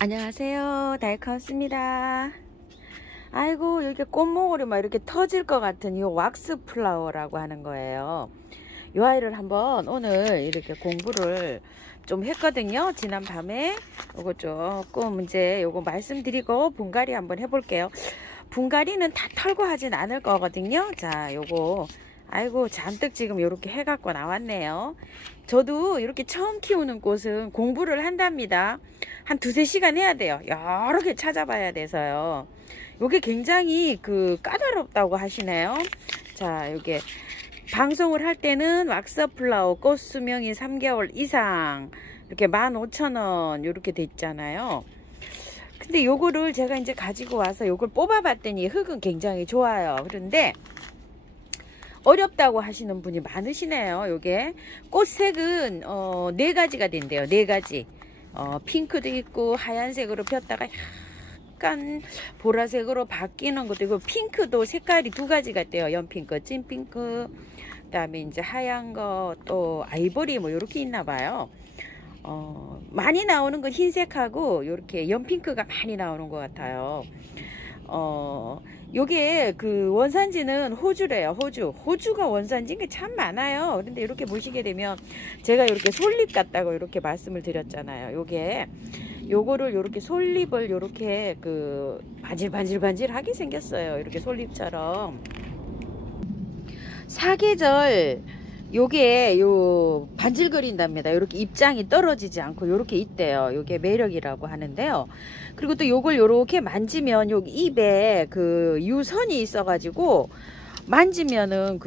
안녕하세요, 다이카우스입니다. 아이고, 여기 꽃모글이 막 이렇게 터질 것 같은 이 왁스 플라워라고 하는 거예요. 이 아이를 한번 오늘 이렇게 공부를 좀 했거든요. 지난 밤에 요거 조금 이제 요거 말씀드리고 분갈이 한번 해볼게요. 분갈이는 다 털고 하진 않을 거거든요. 자, 요거 아이고 잔뜩 지금 이렇게 해갖고 나왔네요. 저도 이렇게 처음 키우는 꽃은 공부를 한답니다. 한 두세 시간 해야 돼요. 여러 개 찾아봐야 돼서요. 요게 굉장히 까다롭다고 하시네요. 자, 요게 방송을 할 때는 왁스 플라워 꽃 수명이 3개월 이상 이렇게 15,000원 이렇게 돼 있잖아요. 근데 요거를 제가 이제 가지고 와서 요걸 뽑아 봤더니 흙은 굉장히 좋아요. 그런데 어렵다고 하시는 분이 많으시네요. 요게 꽃색은 4가지가 된대요. 4가지. 핑크도 있고 하얀색으로 폈다가 약간 보라색으로 바뀌는 것도 있고, 핑크도 색깔이 2가지가 있대요. 연핑크, 찐핑크, 그 다음에 이제 하얀 거, 또 아이보리 뭐 요렇게 있나 봐요. 많이 나오는 건 흰색하고 요렇게 연핑크가 많이 나오는 것 같아요. 요게 원산지는 호주래요. 호주가 원산지인 게 참 많아요. 그런데 이렇게 보시게 되면 제가 이렇게 솔잎 같다고 이렇게 말씀을 드렸잖아요. 요거를 요렇게 솔잎을 요렇게 반질반질반질하게 생겼어요. 이렇게 솔잎처럼. 사계절 요게 반질거린답니다. 요렇게 입장이 떨어지지 않고 요렇게 있대요. 요게 매력이라고 하는데요. 그리고 또 요걸 요렇게 만지면 여기 입에 유선이 있어 가지고 만지면은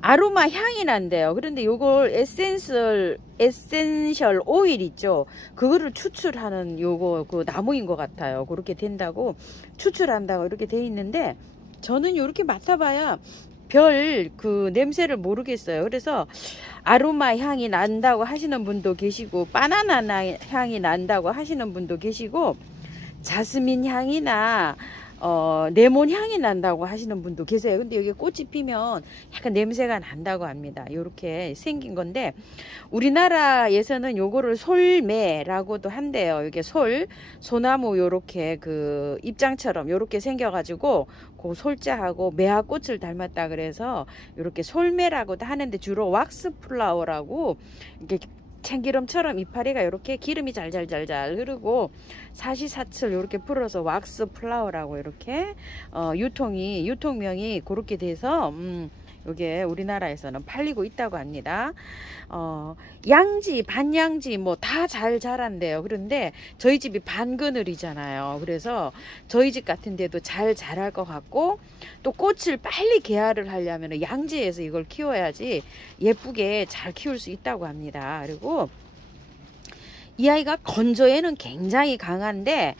아로마 향이 난대요. 그런데 요걸 에센셜 오일 있죠. 그거를 추출하는 요거 나무인 것 같아요. 그렇게 된다고, 추출한다고 이렇게 돼 있는데, 저는 요렇게 맡아봐야 별 냄새를 모르겠어요. 그래서 아로마 향이 난다고 하시는 분도 계시고, 바나나 향이 난다고 하시는 분도 계시고, 자스민 향이나 레몬 향이 난다고 하시는 분도 계세요. 근데 여기 꽃이 피면 약간 냄새가 난다고 합니다. 이렇게 생긴 건데, 우리나라에서는 요거를 솔매라고도 한대요. 이게 소나무 요렇게 입장처럼 요렇게 생겨가지고 솔자하고 매화꽃을 닮았다 그래서 요렇게 솔매라고도 하는데, 주로 왁스 플라워라고 이렇게 참기름처럼 이파리가 이렇게 기름이 잘잘잘잘 흐르고 사시사철 이렇게 풀어서 왁스 플라워라고 이렇게 유통명이 그렇게 돼서 요게 우리나라에서는 팔리고 있다고 합니다. 양지, 반양지 뭐 다 잘 자란대요. 그런데 저희 집이 반그늘이잖아요. 그래서 저희 집 같은 데도 잘 자랄 것 같고, 또 꽃을 빨리 개화를 하려면 양지에서 이걸 키워야지 예쁘게 잘 키울 수 있다고 합니다. 그리고 이 아이가 건조에는 굉장히 강한데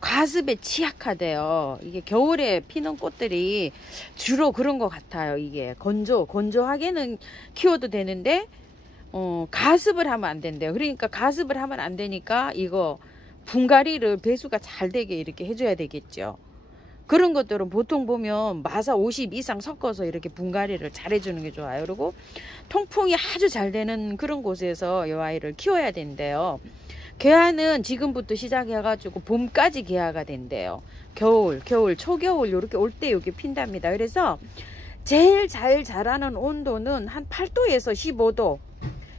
과습에 취약하대요. 이게 겨울에 피는 꽃들이 주로 그런 것 같아요. 이게 건조하게는 키워도 되는데 가습을 하면 안 된대요. 그러니까 가습을 하면 안 되니까 이거 분갈이를 배수가 잘 되게 이렇게 해줘야 되겠죠. 그런 것들은 보통 보면 마사 50 이상 섞어서 이렇게 분갈이를 잘 해주는 게 좋아요. 그리고 통풍이 아주 잘 되는 그런 곳에서 이 아이를 키워야 된대요. 개화는 지금부터 시작해가지고 봄까지 개화가 된대요. 겨울, 초겨울 이렇게 올 때 여기 핀답니다. 그래서 제일 잘 자라는 온도는 한 8도에서 15도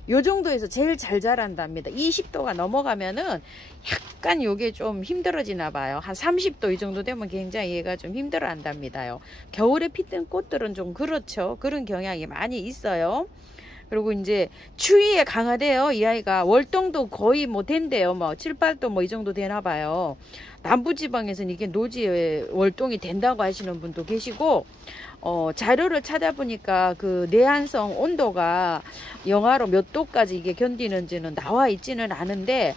요 정도에서 제일 잘 자란답니다. 20도가 넘어가면은 약간 요게 좀 힘들어지나 봐요. 한 30도 이 정도 되면 굉장히 얘가 좀 힘들어 한답니다요. 겨울에 피던 꽃들은 좀 그렇죠. 그런 경향이 많이 있어요. 그리고 이제 추위에 강하대요. 이 아이가 월동도 거의 뭐 된대요. 뭐 7, 8도 뭐 이 정도 되나 봐요. 남부지방에서는 이게 노지에 월동이 된다고 하시는 분도 계시고, 자료를 찾아보니까 내한성 온도가 영하로 몇 도까지 이게 견디는지는 나와 있지는 않은데,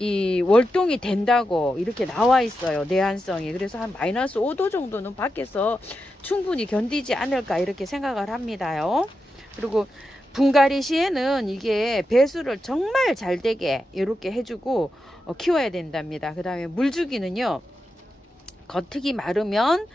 이 월동이 된다고 이렇게 나와 있어요. 내한성이. 그래서 한 마이너스 5도 정도는 밖에서 충분히 견디지 않을까 이렇게 생각을 합니다요. 그리고 분갈이 시에는 이게 배수를 정말 잘 되게 이렇게 해주고 키워야 된답니다. 그 다음에 물주기는요, 겉흙이 마르면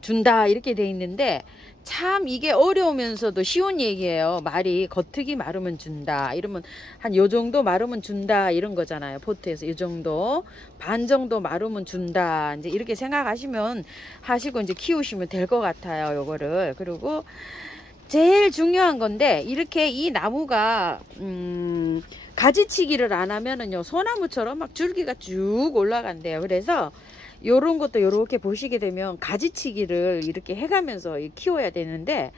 준다 이렇게 돼 있는데, 참 이게 어려우면서도 쉬운 얘기예요. 말이 겉흙이 마르면 준다. 이러면 한 요 정도 마르면 준다. 이런 거잖아요. 포트에서 이 정도 반 정도 마르면 준다. 이제 이렇게 생각하시면 하시고 이제 키우시면 될 것 같아요. 요거를. 그리고 제일 중요한 건데 이렇게 이 나무가 가지치기를 안 하면은요 소나무처럼 막 줄기가 쭉 올라간대요. 그래서 요런 것도 요렇게 보시게 되면 가지치기를 이렇게 해가면서 키워야 되는데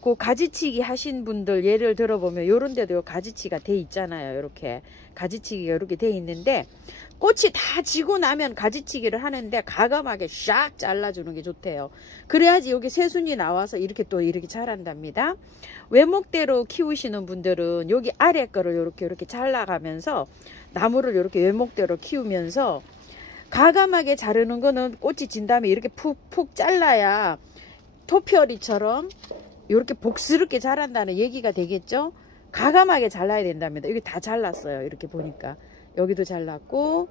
그 가지치기 하신 분들 예를 들어보면 요런 데도 요 가지치기가 돼 있잖아요. 이렇게 가지치기가 이렇게 돼 있는데 꽃이 다 지고 나면 가지치기를 하는데 가감하게 샥 잘라주는 게 좋대요. 그래야지 여기 새순이 나와서 이렇게 또 이렇게 자란답니다. 외목대로 키우시는 분들은 여기 아래 거를 이렇게 잘라가면서 나무를 이렇게 외목대로 키우면서 가감하게 자르는 거는 꽃이 진 다음에 이렇게 푹푹 잘라야 토피어리처럼 이렇게 복스럽게 자란다는 얘기가 되겠죠. 가감하게 잘라야 된답니다. 여기 다 잘랐어요. 이렇게 보니까 여기도 잘랐고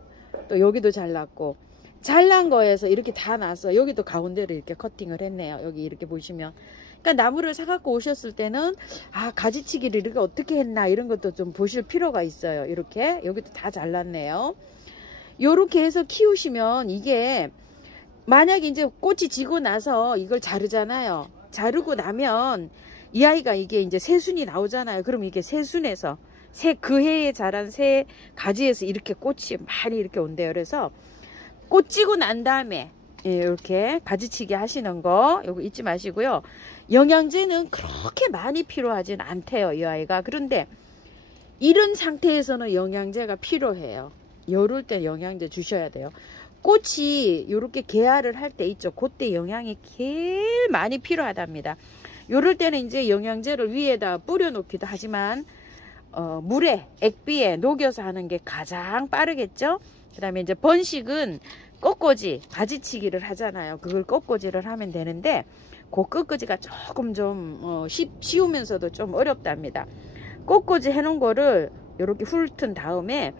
또 여기도 잘랐고 잘란 거에서 이렇게 다 나서 여기도 가운데로 이렇게 커팅을 했네요. 여기 이렇게 보시면 그러니까 나무를 사갖고 오셨을 때는 아 가지치기를 이렇게 어떻게 했나 이런 것도 좀 보실 필요가 있어요. 이렇게 여기도 다 잘랐네요. 요렇게 해서 키우시면 이게 만약에 이제 꽃이 지고 나서 이걸 자르잖아요. 자르고 나면 이 아이가 이게 이제 새순이 나오잖아요. 그럼 이게 새순에서 그 해에 자란 새 가지에서 이렇게 꽃이 많이 이렇게 온대요. 그래서 꽃 지고 난 다음에 이렇게 가지치기 하시는 거 요거 잊지 마시고요. 영양제는 그렇게 많이 필요하진 않대요. 이 아이가. 그런데 이런 상태에서는 영양제가 필요해요. 요럴 때 영양제 주셔야 돼요. 꽃이 이렇게 개화를 할 때 있죠. 그때 영양이 제일 많이 필요하답니다. 요럴 때는 이제 영양제를 위에다 뿌려 놓기도 하지만 물에 액비에 녹여서 하는 게 가장 빠르겠죠. 그 다음에 이제 번식은 꺾꽂이 가지치기를 하잖아요. 그걸 꺾꽂이를 하면 되는데 그 꺾꽂이가 조금 좀 쉬우면서도 좀 어렵답니다. 꺾꽂이 해놓은 거를 이렇게 훑은 다음에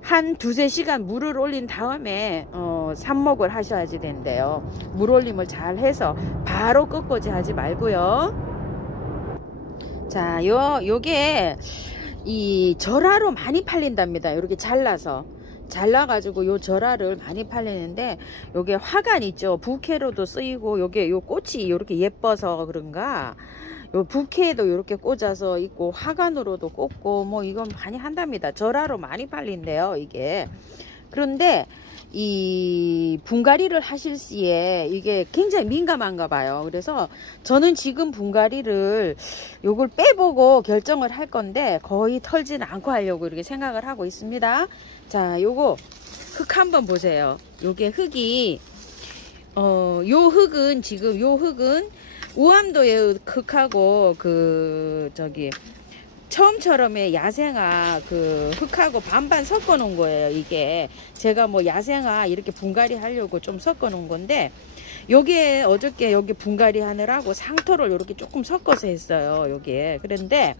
한 2~3시간 물을 올린 다음에 삽목을 하셔야지 된대요. 물 올림을 잘 해서 바로 꺾꽂이 하지 말고요. 자, 요게 이 절화로 많이 팔린답니다. 이렇게 잘라가지고 요 절화를 많이 팔리는데 요게 화관 있죠. 부케로도 쓰이고 요게 요 꽃이 이렇게 예뻐서 그런가 요 부케에도 이렇게 꽂아서 있고 화관으로도 꽂고 뭐 이건 많이 한답니다. 절화로 많이 팔린대요 이게. 그런데 이 분갈이를 하실 시에 이게 굉장히 민감한가 봐요. 그래서 저는 지금 분갈이를 요걸 빼보고 결정을 할 건데 거의 털지는 않고 하려고 이렇게 생각을 하고 있습니다. 자, 요거 흙 한번 보세요. 요게 흙이 요 흙은 지금 요 흙은 우암도의 흙하고 처음처럼의 야생화 흙하고 반반 섞어 놓은 거예요. 이게 제가 뭐 야생화 이렇게 분갈이 하려고 좀 섞어 놓은 건데 요게 어저께 여기 분갈이 하느라고 상토를 이렇게 조금 섞어서 했어요. 요게 그런데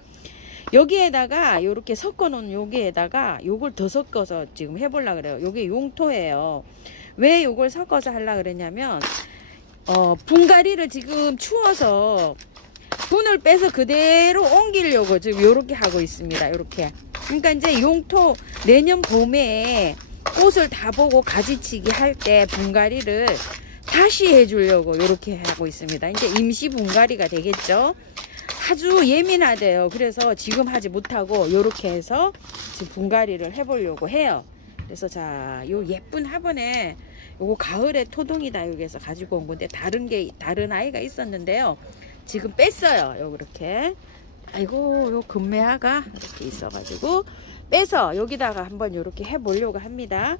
여기에다가 요렇게 섞어 놓은 여기에다가 요걸 더 섞어서 지금 해보려고 그래요. 요게 용토예요. 왜 요걸 섞어서 하려고 그랬냐면 분갈이를 지금 추워서 분을 빼서 그대로 옮기려고 지금 요렇게 하고 있습니다. 요렇게. 그러니까 이제 용토 내년 봄에 꽃을 다 보고 가지치기 할 때 분갈이를 다시 해주려고 요렇게 하고 있습니다. 이제 임시 분갈이가 되겠죠. 아주 예민하대요. 그래서 지금 하지 못하고 요렇게 해서 지금 분갈이를 해보려고 해요. 그래서 자, 요 예쁜 화분에 요거 가을에 토동이다 여기에서 가지고 온 건데 다른 아이가 있었는데요. 지금 뺐어요. 요렇게. 아이고 요 금매화가 이렇게 있어가지고 빼서 여기다가 한번 요렇게 해보려고 합니다.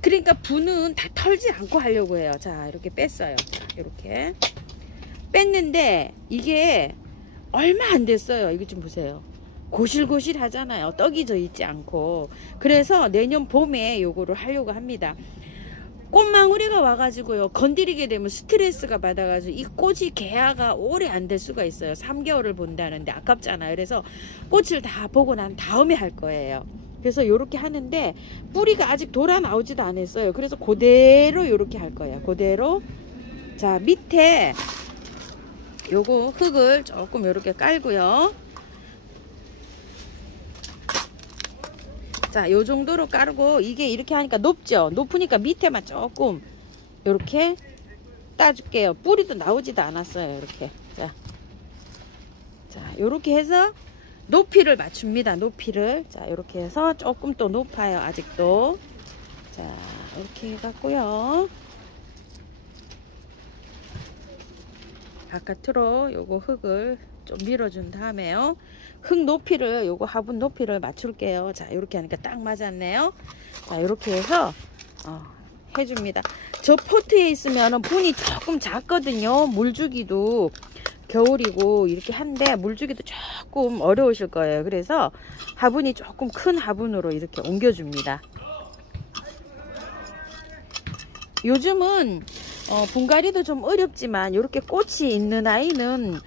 그러니까 분은 다 털지 않고 하려고 해요. 자, 이렇게 뺐어요. 자, 이렇게 뺐는데 이게 얼마 안 됐어요. 이거 좀 보세요. 고실고실 하잖아요. 떡이 져 있지 않고. 그래서 내년 봄에 요거를 하려고 합니다. 꽃망울이가 와가지고요 건드리게 되면 스트레스가 받아가지고 이 꽃이 개화가 오래 안 될 수가 있어요. 3개월을 본다는데 아깝잖아요. 그래서 꽃을 다 보고 난 다음에 할 거예요. 그래서 요렇게 하는데 뿌리가 아직 돌아 나오지도 않았어요. 그래서 그대로 요렇게 할 거예요. 그대로. 자, 밑에 요거 흙을 조금 이렇게 깔고요. 자, 요 정도로 깔고, 이게 이렇게 하니까 높죠? 높으니까 밑에만 조금 이렇게 따줄게요. 뿌리도 나오지도 않았어요. 이렇게. 자, 요렇게 해서 높이를 맞춥니다. 높이를. 자, 요렇게 해서 조금 또 높아요. 아직도. 자, 이렇게 해갖고요. 바깥으로 요거 흙을 좀 밀어준 다음에요. 흙 높이를, 요거 화분 높이를 맞출게요. 자, 요렇게 하니까 딱 맞았네요. 자, 요렇게 해서, 해줍니다. 저 포트에 있으면은 분이 조금 작거든요. 물주기도 겨울이고 이렇게 한데 물주기도 조금 어려우실 거예요. 그래서 화분이 조금 큰 화분으로 이렇게 옮겨줍니다. 요즘은 분갈이도 좀 어렵지만 이렇게 꽃이 있는 아이는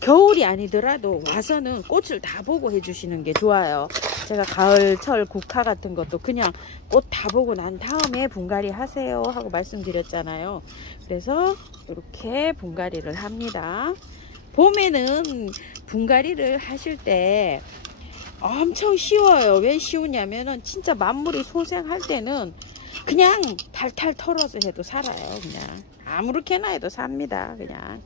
겨울이 아니더라도 와서는 꽃을 다 보고 해주시는 게 좋아요. 제가 가을철 국화 같은 것도 그냥 꽃 다 보고 난 다음에 분갈이 하세요 하고 말씀드렸잖아요. 그래서 이렇게 분갈이를 합니다. 봄에는 분갈이를 하실 때 엄청 쉬워요. 왜 쉬우냐면은 진짜 만물이 소생할 때는 그냥 탈탈 털어서 해도 살아요. 그냥 아무렇게나 해도 삽니다. 그냥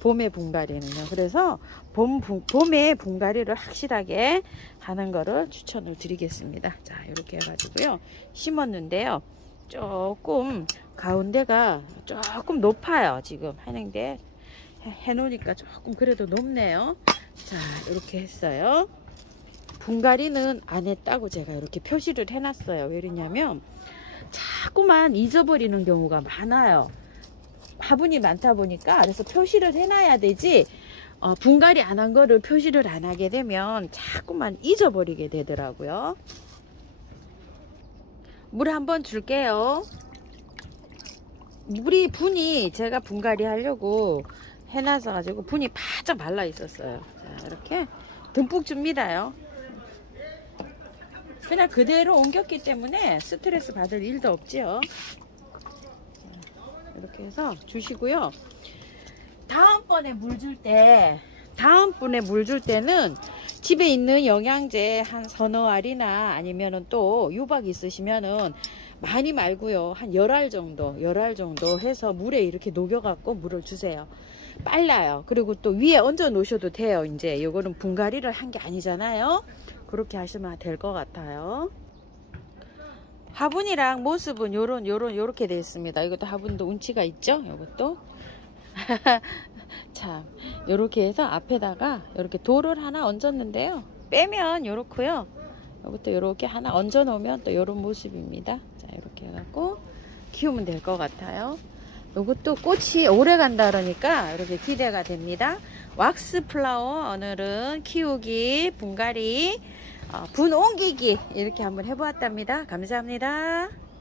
봄의 분갈이는요. 그래서 봄에 분갈이를 확실하게 하는 거를 추천을 드리겠습니다. 자, 이렇게 해가지고요. 심었는데요. 조금 가운데가 조금 높아요. 지금 하는데 해놓으니까 조금 그래도 높네요. 자, 이렇게 했어요. 분갈이는 안 했다고 제가 이렇게 표시를 해놨어요. 왜 그러냐면 자꾸만 잊어버리는 경우가 많아요. 화분이 많다 보니까. 그래서 표시를 해놔야 되지, 분갈이 안 한 거를 표시를 안 하게 되면 자꾸만 잊어버리게 되더라고요. 물 한번 줄게요. 분이 제가 분갈이 하려고 해놔서 가지고 분이 바짝 말라 있었어요. 자, 이렇게 듬뿍 줍니다요. 그냥 그대로 옮겼기 때문에 스트레스 받을 일도 없지요. 이렇게 해서 주시고요. 다음번에 물 줄 때는 집에 있는 영양제 한 서너 알이나 아니면은 또 유박 있으시면은 많이 말고요. 한 10알 정도 해서 물에 이렇게 녹여갖고 물을 주세요. 빨라요. 그리고 또 위에 얹어 놓으셔도 돼요. 이제 요거는 분갈이를 한 게 아니잖아요. 그렇게 하시면 될 것 같아요. 화분이랑 모습은 요렇게 되어 있습니다. 이것도 화분도 운치가 있죠? 요것도. 참, 요렇게 해서 앞에다가 이렇게 돌을 하나 얹었는데요. 빼면 요렇고요. 요것도 요렇게 하나 얹어 놓으면 또 요런 모습입니다. 자, 이렇게 해갖고 키우면 될 것 같아요. 요것도 꽃이 오래 간다 그러니까 이렇게 기대가 됩니다. 왁스 플라워 오늘은 키우기, 분갈이, 분 옮기기 이렇게 한번 해보았답니다. 감사합니다.